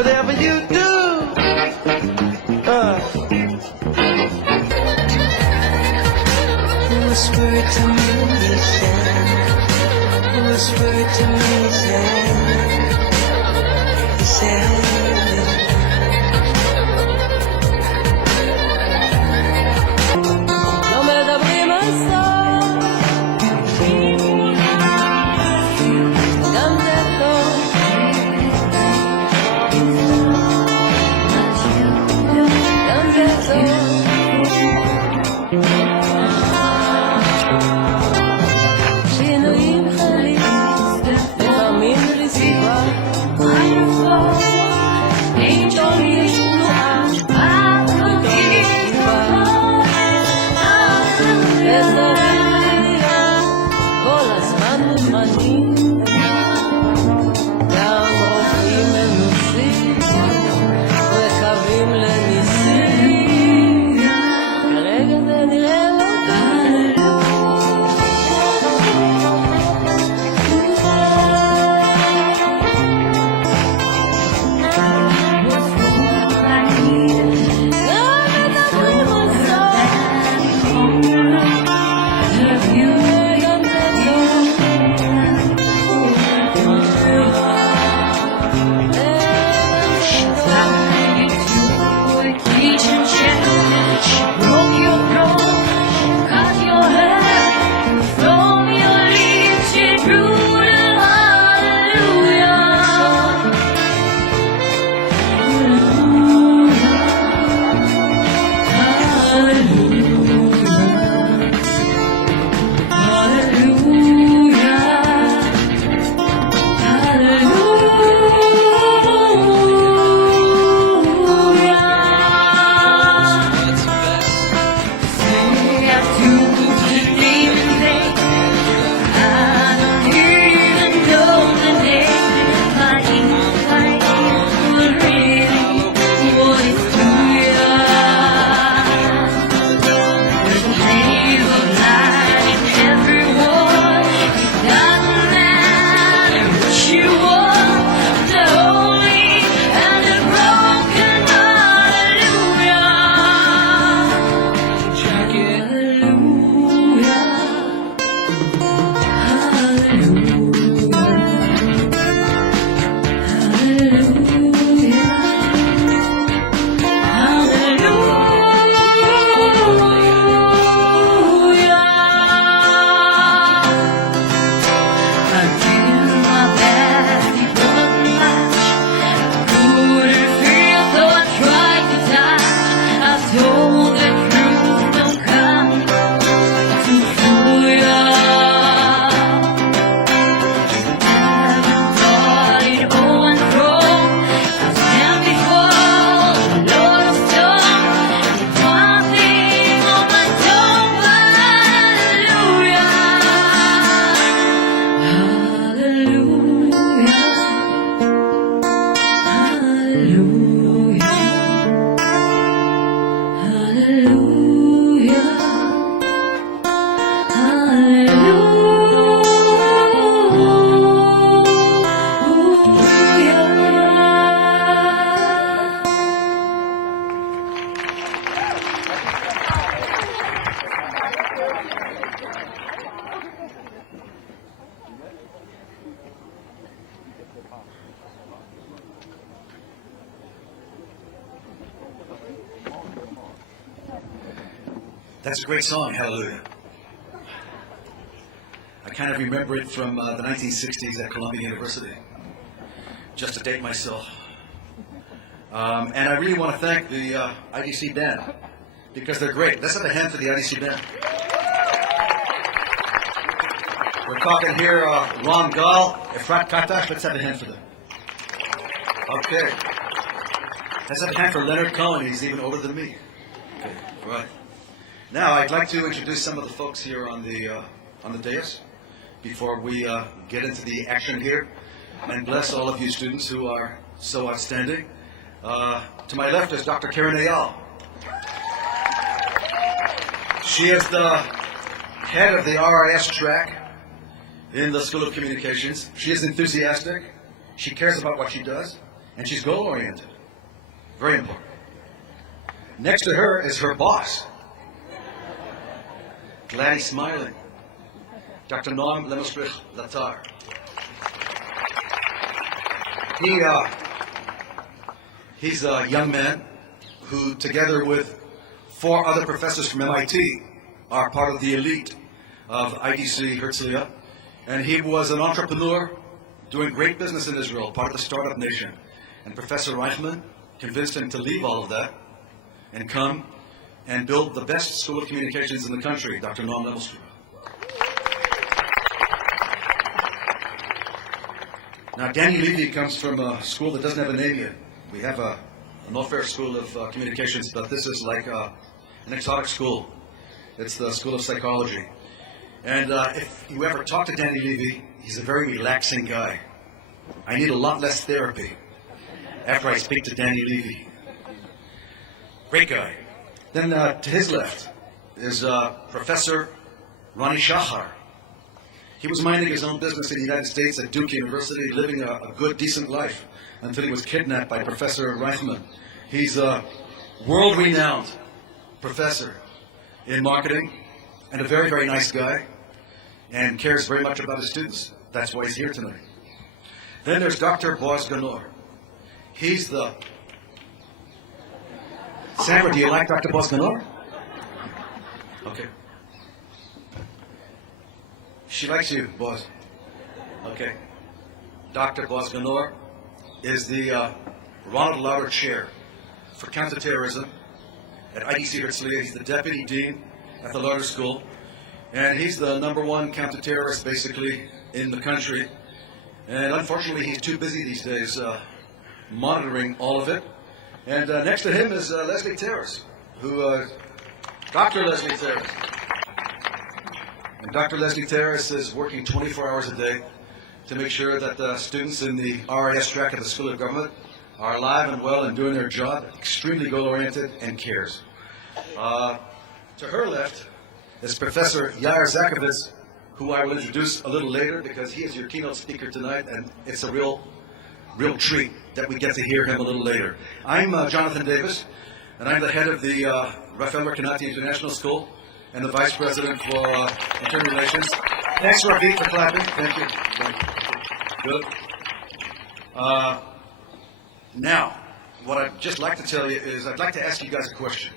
whatever you do. Whisper it to me, Sam. Whisper it to me, Sam. לא מדברים על סוף, גם זה טוב, גם זה טוב. שינויים חלים, לפעמים לסיבה, ain't only תנועה, כל הזמן מוזמנים, גם רופאים מנוסים וקווים לניסים. כרגע זה נראה לא That's a great song, Hallelujah. I kind of remember it from the 1960s at Columbia University, just to date myself. And I really want to thank the IDC band, because they're great. Let's have a hand for the IDC band. We're talking here, Ron Gal, Efrat Katash. Let's have a hand for them. Okay. Let's have a hand for Leonard Cohen. He's even older than me. Okay, right. Now, I'd like to introduce some of the folks here on the dais before we get into the action here, and bless all of you students who are so outstanding. To my left is Dr. Karen Ayal. She is the head of the RRIS track in the School of Communications. She is enthusiastic. She cares about what she does. And she's goal-oriented. Very important. Next to her is her boss. Glad he's smiling. Dr. Noam Lemostrich Latar. He's a young man who, together with 4 other professors from MIT, are part of the elite of IDC Herzliya. And he was an entrepreneur doing great business in Israel, part of the startup nation. And Professor Reichman convinced him to leave all of that and come and build the best school of communications in the country, Dr. Noam Lemostrich. Now, Danny Levy comes from a school that doesn't have a name yet. We have an all-fair school of communications, but this is like an exotic school. It's the School of Psychology. And if you ever talk to Danny Levy, he's a very relaxing guy. I need a lot less therapy after I speak to Danny Levy. Great guy. Then to his left is Professor Ronnie Shachar. He was minding his own business in the United States at Duke University, living a good, decent life until he was kidnapped by Professor Reichman. He's a world-renowned professor in marketing and a very, very nice guy and cares very much about his students. That's why he's here tonight. Then there's Dr. Boaz Ganor. He's the... Sandra, do you like Dr. Boaz Ganor? Okay. She likes you, Boaz. Okay. Dr. Boaz Ganor is the Ronald Lauder Chair for Counterterrorism at IDC Herzliya. He's the Deputy Dean at the Lauder School. And he's the #1 counterterrorist, basically, in the country. And unfortunately, he's too busy these days monitoring all of it. And next to him is Leslie Terrace, Dr. Leslie Terrace. And Dr. Leslie Terrace is working 24 hours a day to make sure that the students in the RRIS track at the School of Government are alive and well and doing their job, extremely goal-oriented, and cares. To her left is Professor Yair Zakovitz, who I will introduce a little later because he is your keynote speaker tonight, and it's a real treat that we get to hear him a little later. I'm Jonathan Davis, and I'm the head of the Rafael Recanati International School and the Vice President for Internal Relations. Thanks, Ravi, for clapping. Thank you. Good. Now, what I'd just like to tell you is I'd like to ask you guys a question.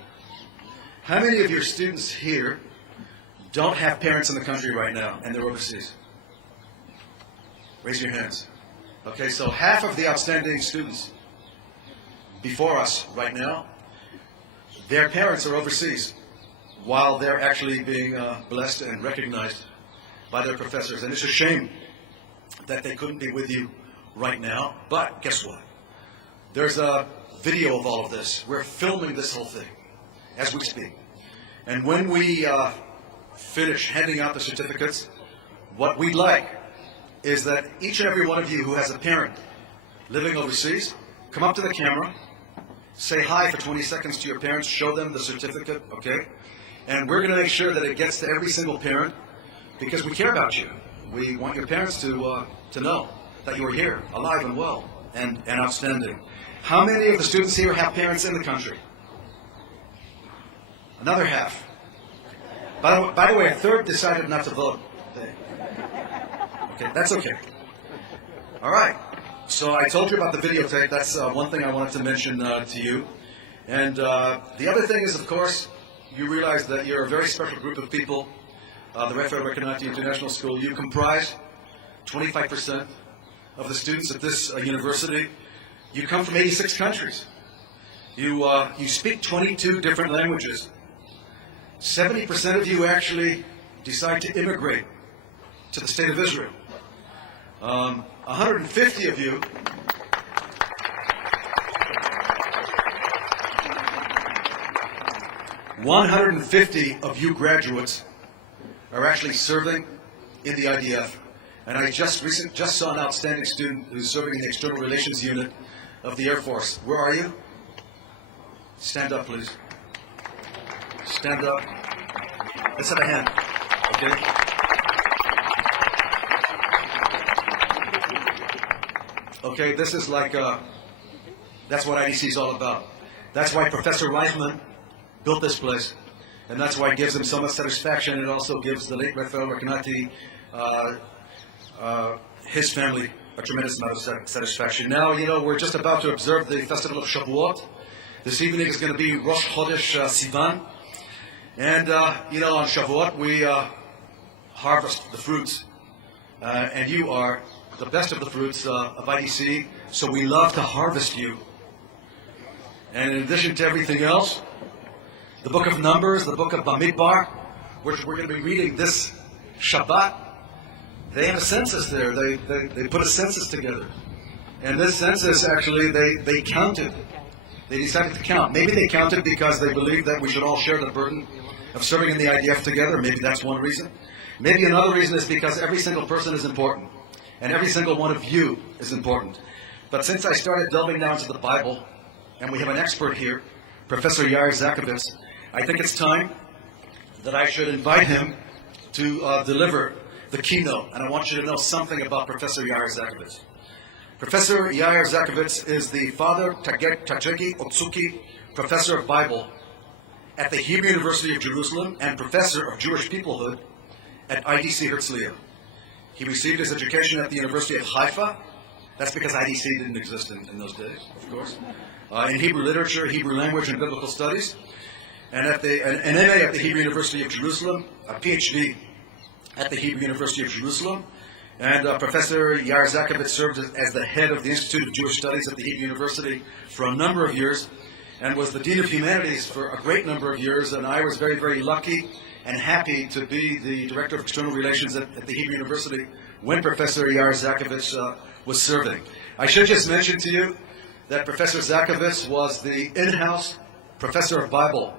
How many of your students here don't have parents in the country right now and they're overseas? Raise your hands. Okay, so half of the outstanding students before us right now, their parents are overseas while they're actually being blessed and recognized by their professors. And it's a shame that they couldn't be with you right now, but guess what? There's a video of all of this. We're filming this whole thing as we speak. And when we finish handing out the certificates, what we'd like is that each and every one of you who has a parent living overseas, come up to the camera, say hi for 20 seconds to your parents, show them the certificate, okay? And we're going to make sure that it gets to every single parent because we care about you. We want your parents to know that you are here, alive and well, and outstanding. How many of the students here have parents in the country? Another half. By the way, a third decided not to vote. Okay, that's okay. All right. So I told you about the videotape. That's one thing I wanted to mention to you. And the other thing is, of course, you realize that you're a very special group of people. The Rafael Recanati International School, you comprise 25% of the students at this university. You come from 86 countries. You speak 22 different languages. 70% of you actually decide to immigrate to the state of Israel. 150 of you graduates are actually serving in the IDF. And I just saw an outstanding student who's serving in the External Relations Unit of the Air Force. Where are you? Stand up, please. Stand up. Let's have a hand. Okay? Okay, this is like That's what IDC is all about. That's why Professor Reisman built this place. And that's why it gives him so much satisfaction. It also gives the late Raphael Recanati, his family, a tremendous amount of satisfaction. Now, we're just about to observe the festival of Shavuot. This evening is going to be Rosh Chodesh Sivan. And, on Shavuot, we harvest the fruits. And you are the best of the fruits of IDC, so we love to harvest you. And in addition to everything else, the book of Numbers, the book of Bamidbar, which we're going to be reading this Shabbat, they have a census there. They put a census together. And this census, actually, they counted. They decided to count. Maybe they counted because they believed that we should all share the burden of serving in the IDF together. Maybe that's one reason. Maybe another reason is because every single person is important. And every single one of you is important. But since I started delving down into the Bible, and we have an expert here, Professor Yair Zakovitz, I think it's time that I should invite him to deliver the keynote. And I want you to know something about Professor Yair Zakovitz. Professor Yair Zakovitz is the Father Tajegi Otsuki Professor of Bible at the Hebrew University of Jerusalem and Professor of Jewish Peoplehood at IDC Herzliya. He received his education at the University of Haifa. That's because IDC didn't exist in those days, of course. In Hebrew literature, Hebrew language, and biblical studies. And an MA at the Hebrew University of Jerusalem, a PhD at the Hebrew University of Jerusalem. And Professor Yair Zakovitz served as the head of the Institute of Jewish Studies at the Hebrew University for a number of years and was the Dean of Humanities for a great number of years. And I was very, very lucky and happy to be the Director of External Relations at the Hebrew University when Professor Yair Zakovitz was serving. I should just mention to you that Professor Zakovitz was the in-house professor of Bible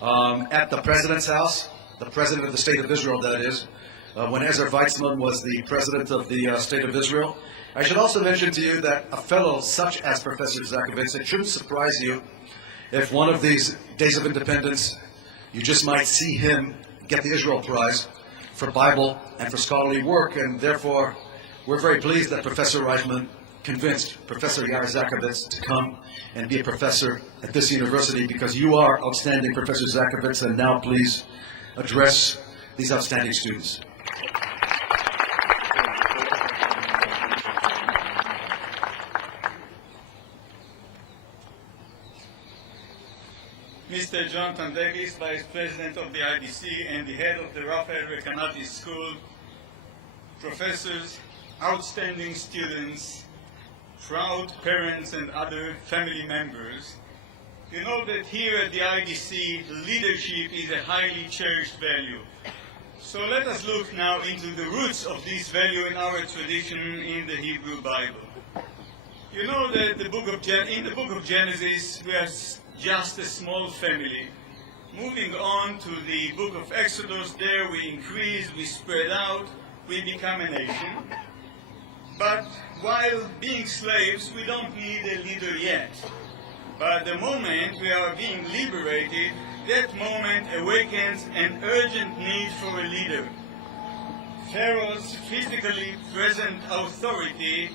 at the President's house, the President of the State of Israel, that is, when Ezra Weizmann was the President of the State of Israel. I should also mention to you that a fellow such as Professor Zakovitz, it shouldn't surprise you if one of these Days of Independence you just might see him get the Israel Prize for Bible and for scholarly work, and therefore we're very pleased that Professor Reisman convinced Professor Yair Zakovitz to come and be a professor at this university, because you are outstanding, Professor Zakovitz, and now please address these outstanding students. Mr. Jonathan Davis, Vice President of the IDC and the head of the Raphael Recanati School, professors, outstanding students, proud parents and other family members, you know that here at the IDC, leadership is a highly cherished value. So let us look now into the roots of this value in our tradition in the Hebrew Bible. You know that in the book of Genesis, we are just a small family. Moving on to the book of Exodus, there we increase, we spread out, we become a nation. But while being slaves, we don't need a leader yet. But the moment we are being liberated, that moment awakens an urgent need for a leader. Pharaoh's physically present authority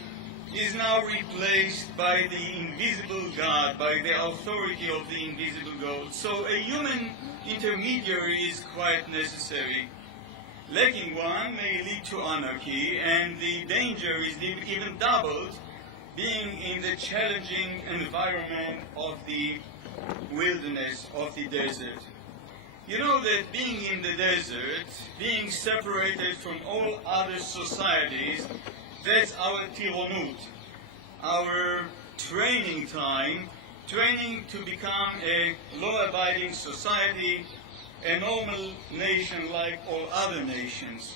is now replaced by the invisible God, by the authority of the invisible God. So a human intermediary is quite necessary. Lacking one may lead to anarchy, and the danger is even doubled, being in the challenging environment of the wilderness, of the desert. You know that being in the desert, being separated from all other societies, that's our tironut, our training time, training to become a law-abiding society, a normal nation like all other nations.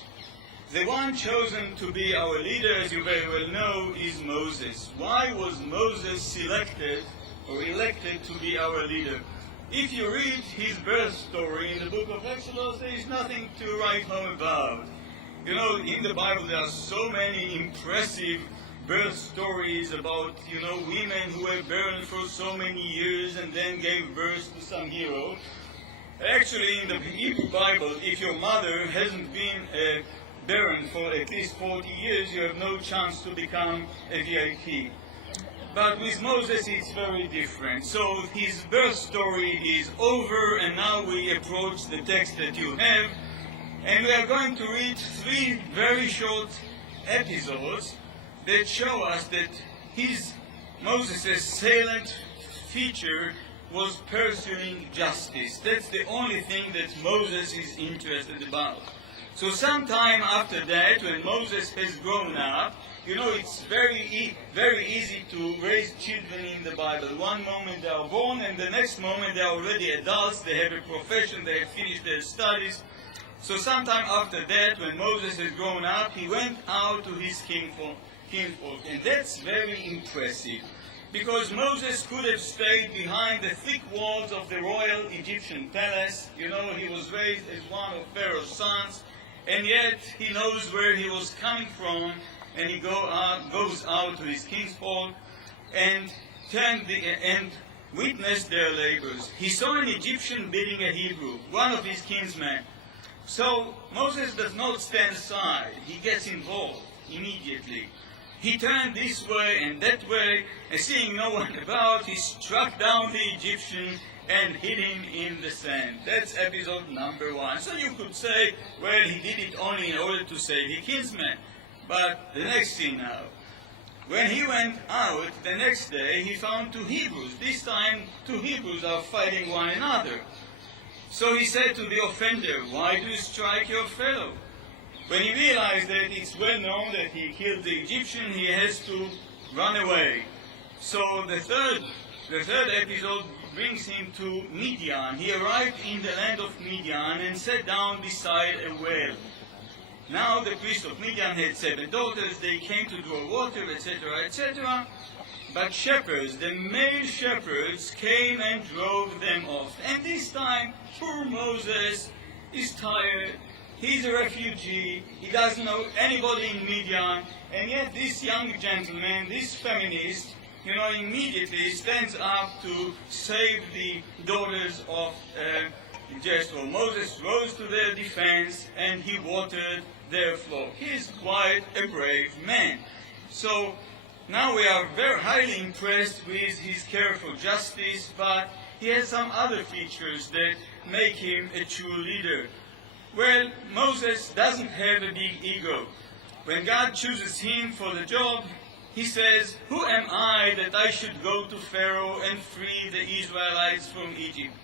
The one chosen to be our leader, as you very well know, is Moses. Why was Moses selected or elected to be our leader? If you read his birth story in the book of Exodus, there is nothing to write home about. You know, in the Bible there are so many impressive birth stories about, women who were barren for so many years and then gave birth to some hero. Actually, in the Hebrew Bible, if your mother hasn't been barren for at least 40 years, you have no chance to become a VIP. But with Moses it's very different. So his birth story is over, and now we approach the text that you have, and we are going to read 3 very short episodes that show us that Moses' salient feature was pursuing justice. That's the only thing that Moses is interested about. So sometime after that, when Moses has grown up, you know, it's very easy to raise children in the Bible. One moment they are born, and the next moment they are already adults, they have a profession, they have finished their studies. So sometime after that, when Moses has grown up, he went out to his kinfolk. And that's very impressive, because Moses could have stayed behind the thick walls of the royal Egyptian palace. You know, he was raised as one of Pharaoh's sons, and yet he knows where he was coming from, and he goes out to his kinsfolk and witnessed their labors. He saw an Egyptian beating a Hebrew, one of his kinsmen. So Moses does not stand aside. He gets involved immediately. He turned this way and that way, and seeing no one about, he struck down the Egyptian and hit him in the sand. That's episode number 1. So you could say, well, he did it only in order to save his kinsman. But the next scene now. When he went out the next day, he found 2 Hebrews. This time, 2 Hebrews are fighting one another. So he said to the offender, "Why do you strike your fellow?" When he realized that it's well known that he killed the Egyptian, he has to run away. So the third episode brings him to Midian. He arrived in the land of Midian and sat down beside a well. Now the priest of Midian had 7 daughters. They came to draw water, etc., etc. But shepherds, the male shepherds, came and drove them off. And this time, poor Moses is tired. He's a refugee. He doesn't know anybody in Midian. And yet this young gentleman, this feminist, you know, immediately stands up to save the daughters of Jethro. Moses rose to their defense and he watered their flock. He's quite a brave man. So now we are very highly impressed with his careful justice, but he has some other features that make him a true leader. Well, Moses doesn't have a big ego. When God chooses him for the job, he says, "Who am I that I should go to Pharaoh and free the Israelites from Egypt?"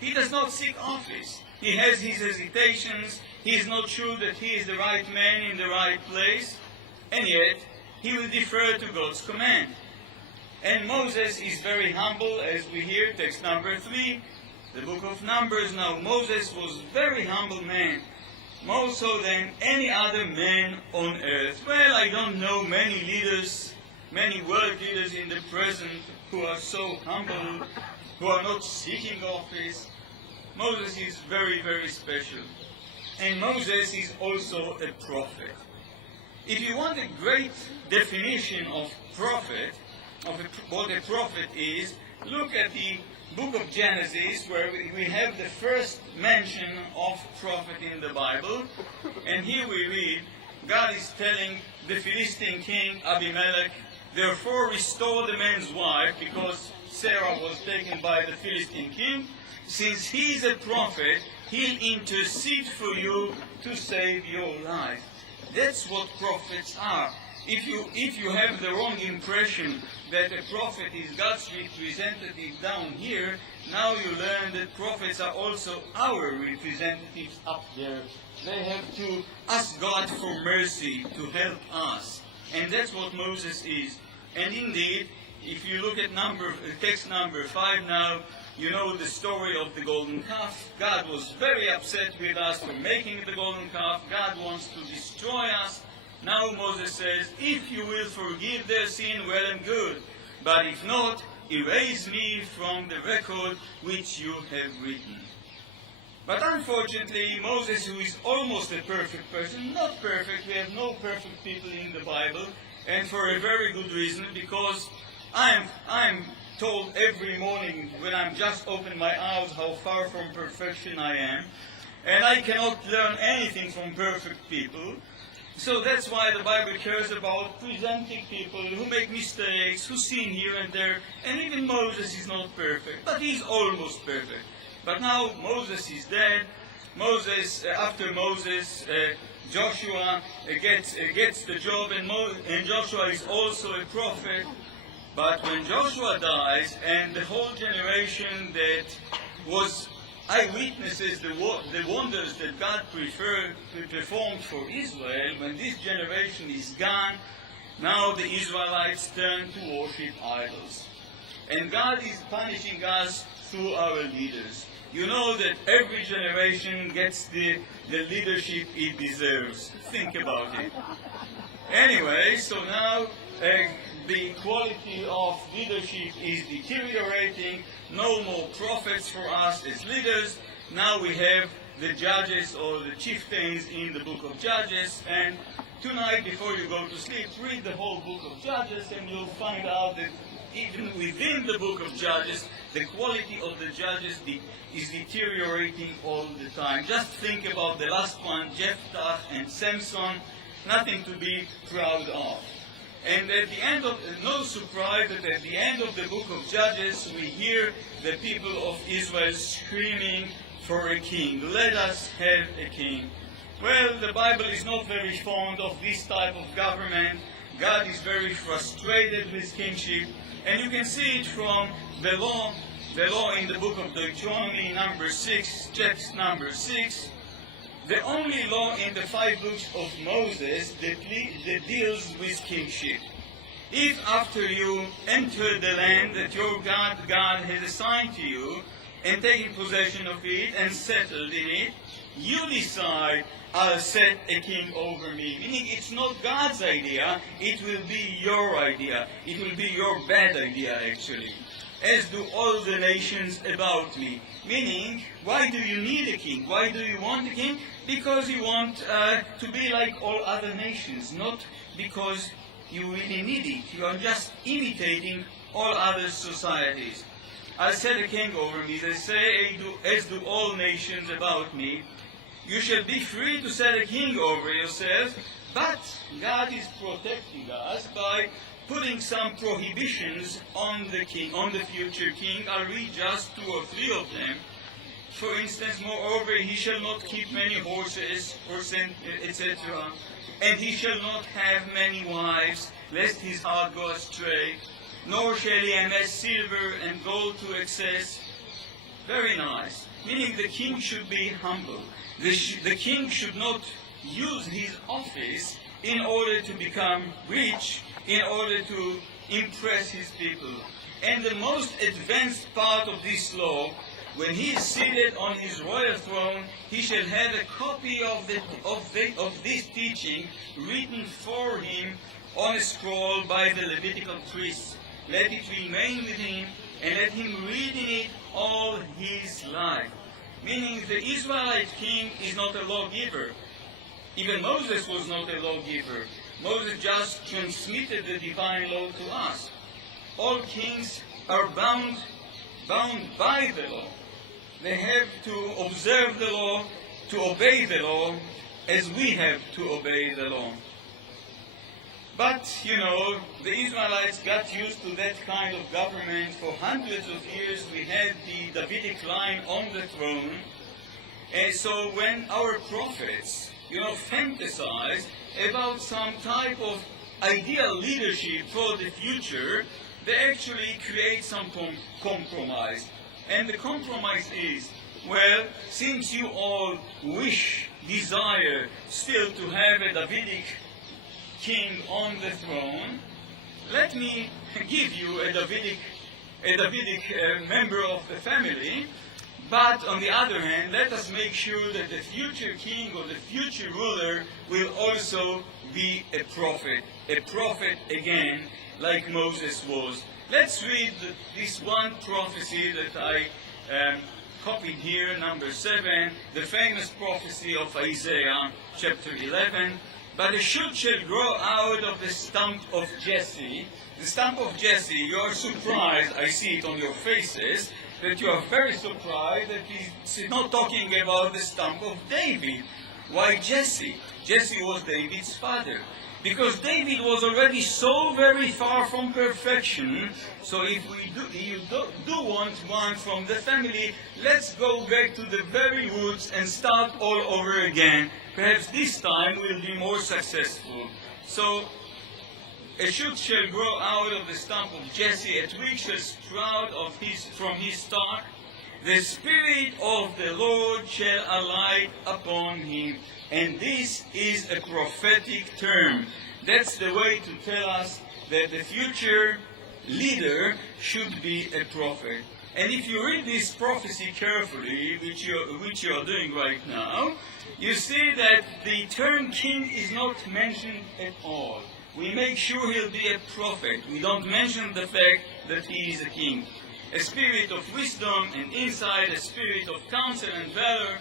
He does not seek office. He has his hesitations. He is not sure that he is the right man in the right place. And yet, he will defer to God's command. And Moses is very humble, as we hear, text number 3, the book of Numbers. Now, Moses was a very humble man, more so than any other man on earth. Well, I don't know many leaders, many world leaders in the present who are so humble, who are not seeking office. Moses is very, very special. And Moses is also a prophet. If you want a great definition of prophet, what a prophet is, look at the book of Genesis, where we have the first mention of prophet in the Bible. And here we read, God is telling the Philistine king Abimelech, "Therefore restore the man's wife," because Sarah was taken by the Philistine king. "Since he is a prophet, he'll intercede for you to save your life." That's what prophets are. If you have the wrong impression that a prophet is God's representative down here, now you learn that prophets are also our representatives up there. They have to ask God for mercy to help us. And that's what Moses is. And indeed, if you look at text number 5 now, you know the story of the golden calf. God was very upset with us for making the golden calf. God wants to destroy us. Now Moses says, "If you will forgive their sin, well and good. But if not, erase me from the record which you have written." But unfortunately, Moses, who is almost a perfect person, not perfect, we have no perfect people in the Bible, and for a very good reason, because I'm told every morning when I'm just open my eyes how far from perfection I am, and I cannot learn anything from perfect people. So that's why the Bible cares about presenting people who make mistakes, who sin here and there, and even Moses is not perfect, but he's almost perfect. But now Moses is dead. After Moses, Joshua gets the job, and Joshua is also a prophet. But when Joshua dies, and the whole generation that was eyewitnesses the wonders that God performed for Israel, when this generation is gone, now the Israelites turn to worship idols. And God is punishing us through our leaders. You know that every generation gets the leadership it deserves. Think about it. Anyway, so now the quality of leadership is deteriorating. No more prophets for us as leaders. Now we have the judges or the chieftains in the book of Judges. And tonight, before you go to sleep, read the whole book of Judges, and you'll find out that even within the book of Judges, the quality of the judges is deteriorating all the time. Just think about the last one, Jephthah and Samson. Nothing to be proud of. And at the end of, no surprise that at the end of the book of Judges, we hear the people of Israel screaming for a king. Let us have a king. Well, the Bible is not very fond of this type of government. God is very frustrated with kingship. And you can see it from the law in the book of Deuteronomy, number 6, text number 6. The only law in the 5 books of Moses that deals with kingship. If after you enter the land that your God has assigned to you, and taken possession of it and settled in it, you decide, I'll set a king over me. Meaning it's not God's idea, it will be your idea. It will be your bad idea, actually. As do all the nations about me. Meaning, why do you need a king? Why do you want a king? Because you want to be like all other nations, not because you really need it. You are just imitating all other societies. I'll set a king over me. They say, as do all nations about me. You shall be free to set a king over yourself, but God is protecting us by putting some prohibitions on the king, on the future king. I'll read just 2 or 3 of them. For instance, moreover, he shall not keep many horses, etc. And he shall not have many wives, lest his heart go astray. Nor shall he amass silver and gold to excess. Very nice. Meaning the king should be humble. The king should not use his office in order to become rich, in order to impress his people. And the most advanced part of this law, when he is seated on his royal throne, he shall have a copy of this teaching written for him on a scroll by the Levitical priests. Let it remain with him, and let him read in it all his life. Meaning the Israelite king is not a lawgiver. Even Moses was not a lawgiver. Moses just transmitted the divine law to us. All kings are bound by the law. They have to observe the law, to obey the law, as we have to obey the law. But, the Israelites got used to that kind of government. For hundreds of years we had the Davidic line on the throne. And so when our prophets, fantasize about some type of ideal leadership for the future, they actually create some compromise. And the compromise is, well, since you all desire still to have a Davidic king on the throne, let me give you a Davidic member of the family, but on the other hand, let us make sure that the future king or the future ruler will also be a prophet again, like Moses was. Let's read this one prophecy that I copied here, number 7, the famous prophecy of Isaiah, chapter 11. But a shoot shall grow out of the stump of Jesse. The stump of Jesse, you are surprised, I see it on your faces, that you are very surprised that he's not talking about the stump of David. Why Jesse? Jesse was David's father. Because David was already so very far from perfection, so if you do want one from the family, let's go back to the very roots and start all over again. Perhaps this time we'll be more successful. So, a shoot shall grow out of the stump of Jesse, a twig shall sprout from his stalk. The Spirit of the Lord shall alight upon him. And this is a prophetic term. That's the way to tell us that the future leader should be a prophet. And if you read this prophecy carefully, which you are doing right now, you see that the term king is not mentioned at all. We make sure he'll be a prophet. We don't mention the fact that he is a king. A spirit of wisdom and insight, a spirit of counsel and valor,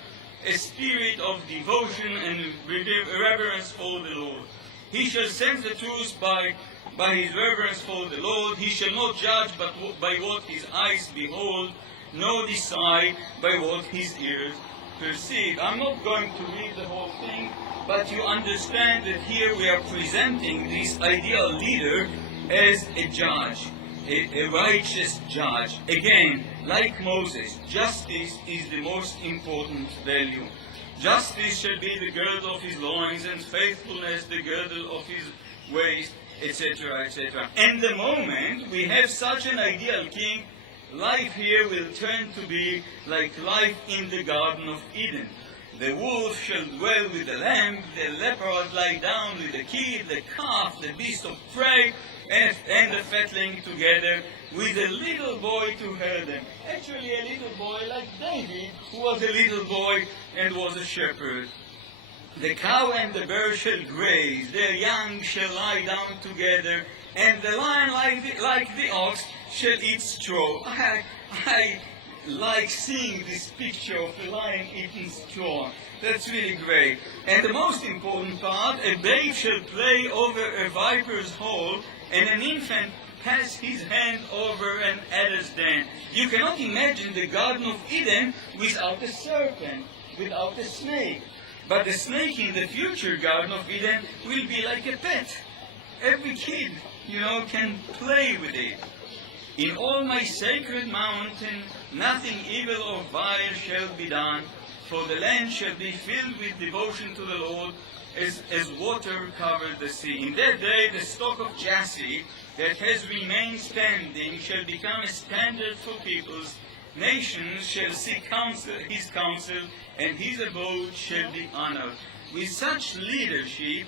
a spirit of devotion and reverence for the Lord. He shall sense the truth by his reverence for the Lord. He shall not judge but by what his eyes behold, nor decide by what his ears perceive. I'm not going to read the whole thing, but you understand that here we are presenting this ideal leader as a judge, a righteous judge. Again, like Moses, justice is the most important value. Justice shall be the girdle of his loins, and faithfulness the girdle of his waist, etc., etc. And the moment we have such an ideal king, life here will turn to be like life in the Garden of Eden. The wolf shall dwell with the lamb, the leopard lie down with the kid, the calf, the beast of prey, and the fatling together, with a little boy to herd them. Actually, a little boy like David, who was a little boy and was a shepherd. The cow and the bear shall graze, their young shall lie down together, and the lion like the ox shall eat straw. I like seeing this picture of a lion eating straw. That's really great. And the most important part, a babe shall play over a viper's hole, and an infant pass his hand over an adder's den. You cannot imagine the Garden of Eden without a serpent, without a snake. But the snake in the future Garden of Eden will be like a pet. Every kid, can play with it. In all my sacred mountain, nothing evil or vile shall be done, for the land shall be filled with devotion to the Lord, as water covered the sea. In that day, the stock of Jesse that has remained standing shall become a standard for peoples. Nations shall seek his counsel, and his abode shall be honored. With such leadership,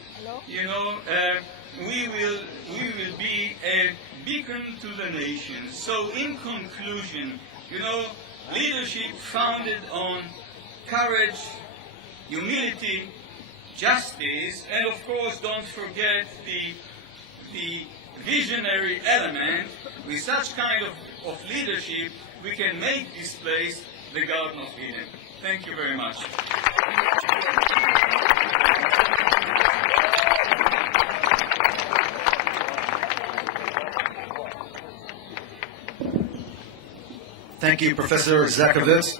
we will be a beacon to the nations. So, in conclusion, leadership founded on courage, humility, justice, and of course, don't forget the visionary element. With such kind of leadership, we can make this place the Garden of Eden. Thank you very much. Thank you, Professor Zakovitz.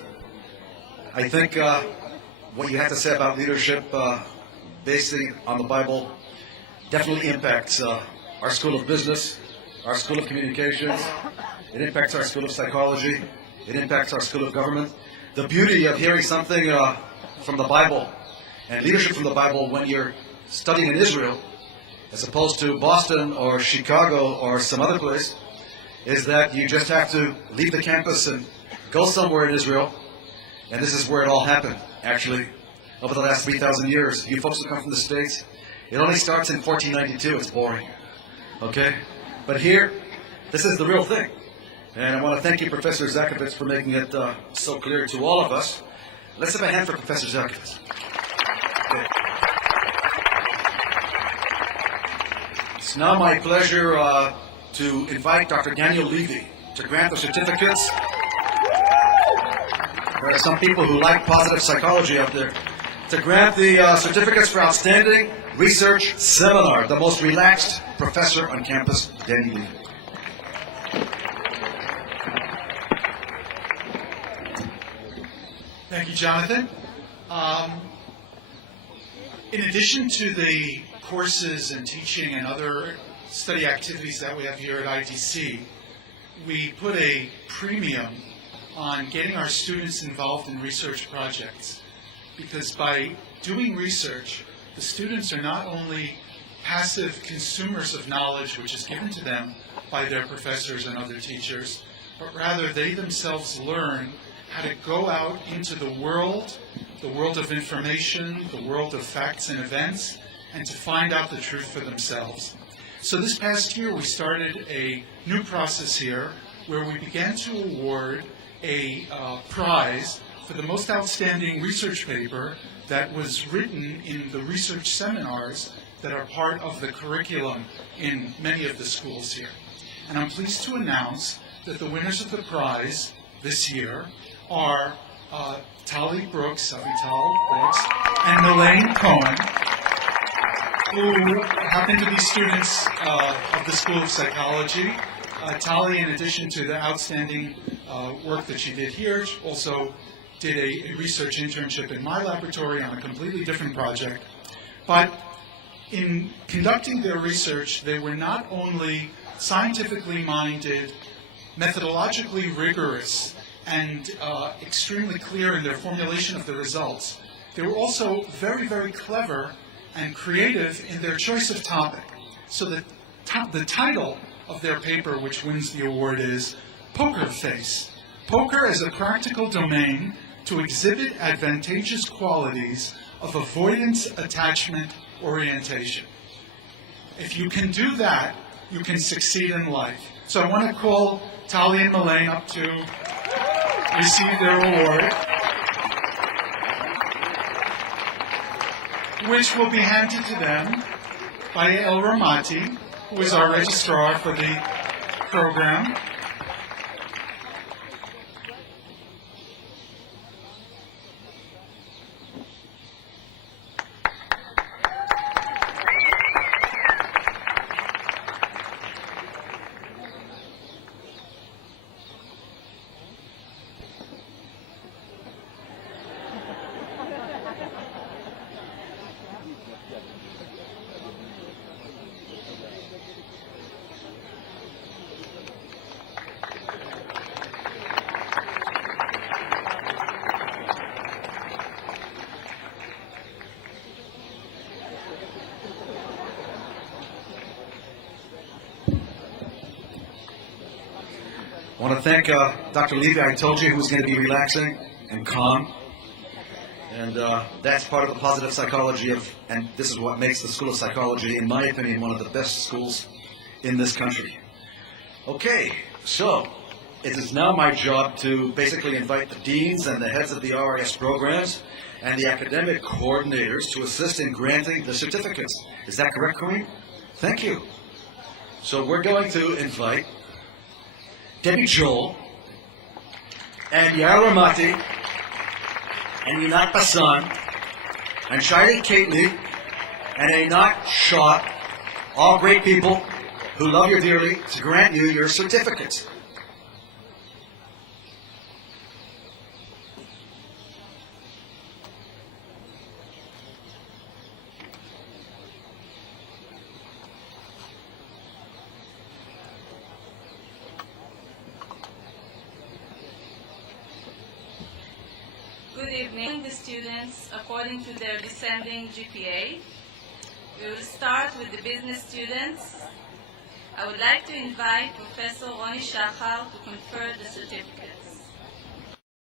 I think what you have to say about leadership, basing on the Bible, definitely impacts our School of Business, our School of Communications. It impacts our School of Psychology. It impacts our School of Government. The beauty of hearing something from the Bible and leadership from the Bible when you're studying in Israel, as opposed to Boston or Chicago or some other place, is that you just have to leave the campus and go somewhere in Israel. And this is where it all happened, actually, over the last 3,000 years. You folks who come from the States, it only starts in 1492. It's boring. Okay? But here, this is the real thing. And I want to thank you, Professor Zakovitz, for making it so clear to all of us. Let's have a hand for Professor Zakovitz. Okay. It's now my pleasure to invite Dr. Daniel Levy to grant the certificates. There are some people who like positive psychology out there. To grant the certificates for outstanding research seminar, the most relaxed professor on campus, Daniel Levy. Thank you, Jonathan. In addition to the courses and teaching and other study activities that we have here at IDC, we put a premium on getting our students involved in research projects, because by doing research, the students are not only passive consumers of knowledge which is given to them by their professors and other teachers, but rather they themselves learn how to go out into the world of information, the world of facts and events, and to find out the truth for themselves. So this past year we started a new process here where we began to award a prize for the most outstanding research paper that was written in the research seminars that are part of the curriculum in many of the schools here. And I'm pleased to announce that the winners of the prize this year are Tali Brooks, Avital Brooks, and Elaine Cohen, who happen to be students of the School of Psychology. Tali, in addition to the outstanding work that she did here, also did a research internship in my laboratory on a completely different project. But in conducting their research, they were not only scientifically minded, methodologically rigorous, and extremely clear in their formulation of the results, they were also very, very clever and creative in their choice of topic. So the title of their paper, which wins the award, is Poker Face. Poker as a practical domain to exhibit advantageous qualities of avoidance attachment orientation. If you can do that, you can succeed in life. So I want to call Tali and Elaine up to receive their award, which will be handed to them by El Ramati, who is our registrar for the program. I want to thank Dr. Levy. I told you he was going to be relaxing and calm. And that's part of the positive psychology and this is what makes the School of Psychology, in my opinion, one of the best schools in this country. Okay, so it is now my job to basically invite the deans and the heads of the RRIS programs and the academic coordinators to assist in granting the certificates. Is that correct, Kareem? Thank you. So we're going to invite Debbie Joel, and Yael Ramati, and Yunat Bassan, and Shirley Kately, and Einat Shah, all great people who love you dearly, to grant you your certificates. Good evening, the students according to their descending GPA. We will start with the business students. I would like to invite Professor Roni Shachar to confer the certificates.